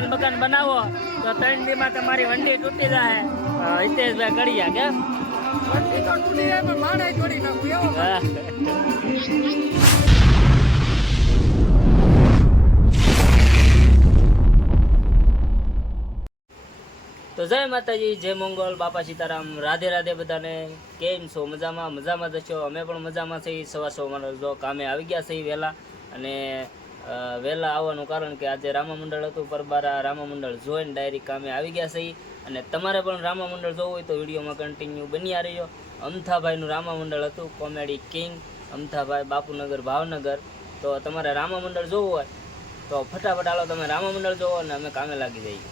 મકાન બકાન બનાવો તો 3 દીમાં તમારી વંડી તૂટી જાય. હિતેશભાઈ કડિયા કે વંડી તો તૂટી જાય પણ માણે તોડી નાખું એવો. તો જય માતાજી, જય મંગળ, બાપા સીતારામ, રાધે રાધે બધાને. કેમ છો? મજામાં? મજામાં જ છો. અમે પણ મજામાં છીએ. સવા મારો જો કામે આવી ગયા છીએ વહેલા. અને વહેલા આવવાનું કારણ કે આજે રામા મંડળ હતું પરબારા. રામા મંડળ જોઈને ડાયરેક્ટ કામે આવી ગયા છીએ. અને તમારે પણ રામા મંડળ જોવું હોય તો વિડીયોમાં કન્ટિન્યુ બન્યા રહ્યો. અમથાભાઈનું રામા મંડળ હતું, કોમેડી કિંગ અમથાભાઈ, બાપુનગર, ભાવનગર. તો તમારે રામા મંડળ જોવું હોય તો ફટાફટ હાલો તમે રામા મંડળ જોવો અને અમે કામે લાગી જઈએ.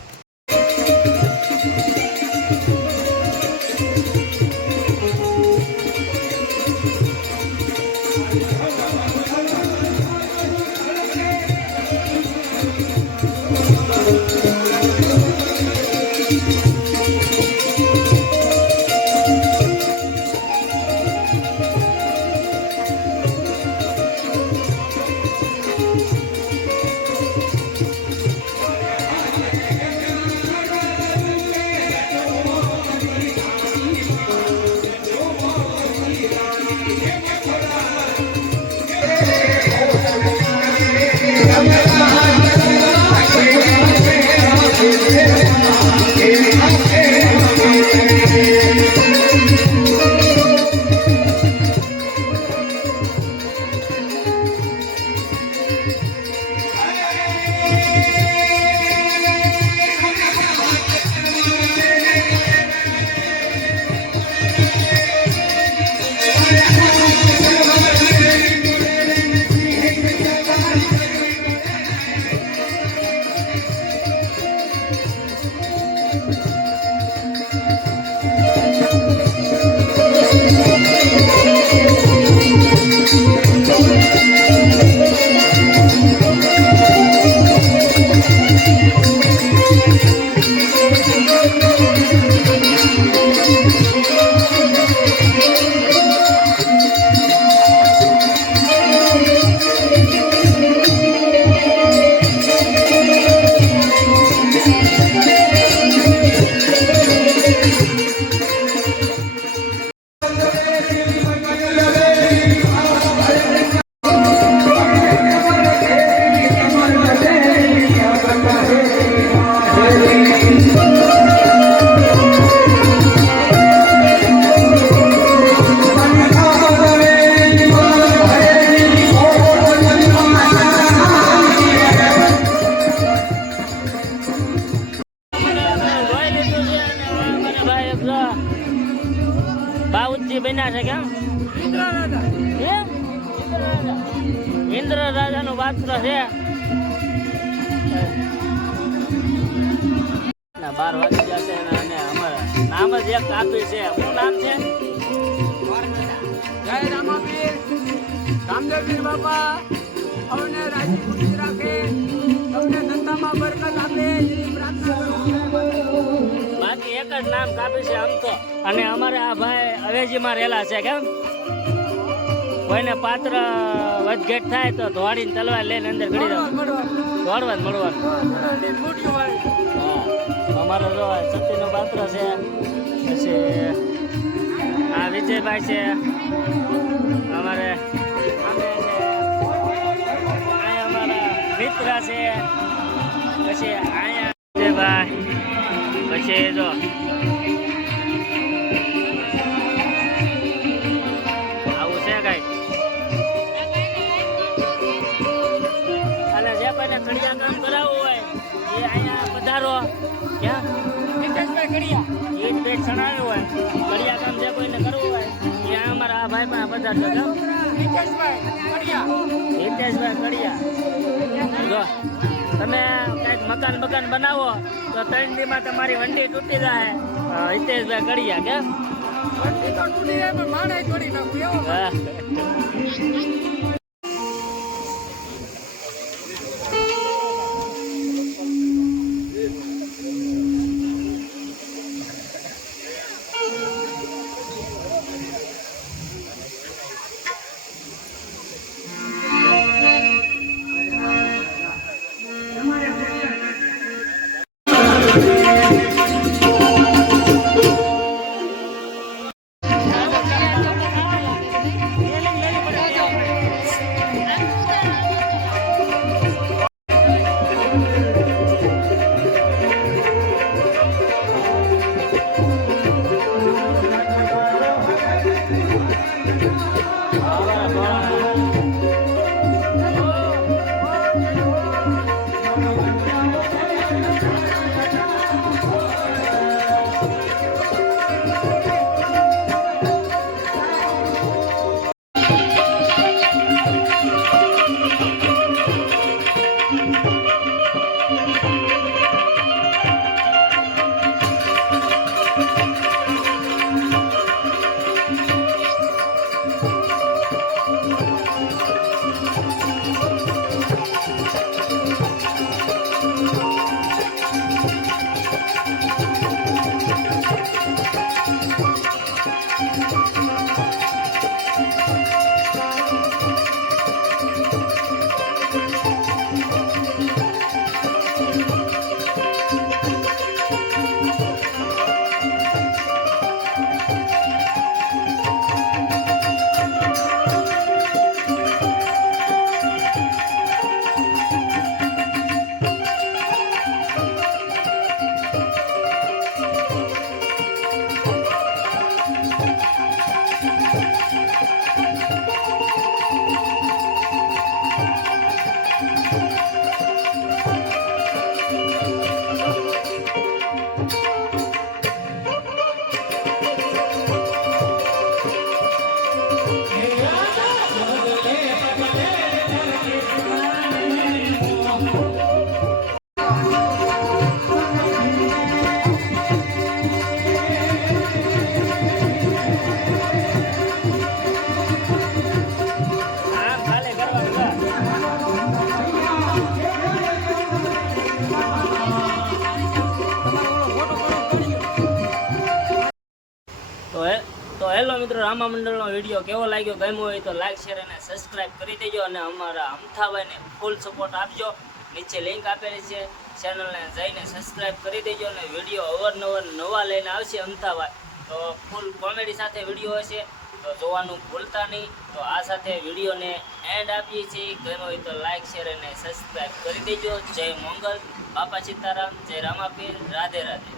બાઉજી બન્યા છે કેમ? ઇન્દ્ર રાજા નું પાત્ર છે. 12 વાગી ગયા છે અને અમારા નામ જ એક આપી છે. શું નામ છે? જય રામાપીર, રામદેવપીર બાપા અમને રાજી ખુશી રાખે, તમને ધંધામાં બરકત આપે એવી પ્રાર્થના કરું. બાકી એક જ નામ કાપી છે આમ તો. અને અમારે આ ભાઈ અવેજીમાં રહેલા છે કેમ? કોઈને પાત્ર વધઘેટ થાય તો ધોવાડીને તલવાર લઈને અંદર ગળી દઉં. દોડવા જ મળવાનું. હા, અમારો જો સતીનું પાત્ર છે. પછી આ વિજયભાઈ છે અમારે. અહીંયા અમારા મિત્ર છે. પછી અહીંયા વિજયભાઈ. પછી જો આવું છે કઈ. અને જે કોઈને કડિયા કામ કરાવવું હોય એ અહીંયા પધારો. ક્યાં? હિતેશભાઈ કડિયા. ઈટ પેટ સણાવ્યું હોય કડિયા કામ જે કોઈને કરવું હોય એ અમારા આ ભાઈ પાસે પધારજો. હિતેશભાઈ કડિયા. જો તમે કઈક મકાન બકાન બનાવો તો 3 દીમાં તમારી વંડી તૂટી જાય. હિતેશભાઈ કડિયા કે વંડી તો તૂટી જાય પણ માણે તોડી નાખું એવો. રામા મંડળનો વિડીયો કેવો લાગ્યો, ગમ્યો હોય તો લાઈક શેર અને સબસ્ક્રાઈબ કરી દેજો અને અમારા અમથાભાઈને ફૂલ સપોર્ટ આપજો. નીચે લિંક આપેલી છે, ચેનલને જઈને સબસ્ક્રાઈબ કરી દેજો અને વિડીયો અવારનવાર નવા લઈને આવશે અમથાભાઈ. તો ફૂલ કોમેડી સાથે વિડીયો હશે તો જોવાનું ભૂલતા નહીં. તો આ સાથે વિડીયોને એન્ડ આપીએ છીએ. ગમ્યો હોય તો લાઈક શેર અને સબસ્ક્રાઈબ કરી દેજો. જય મંગલ, બાપા સીતારામ, જય રામાપીર, રાધે રાધે.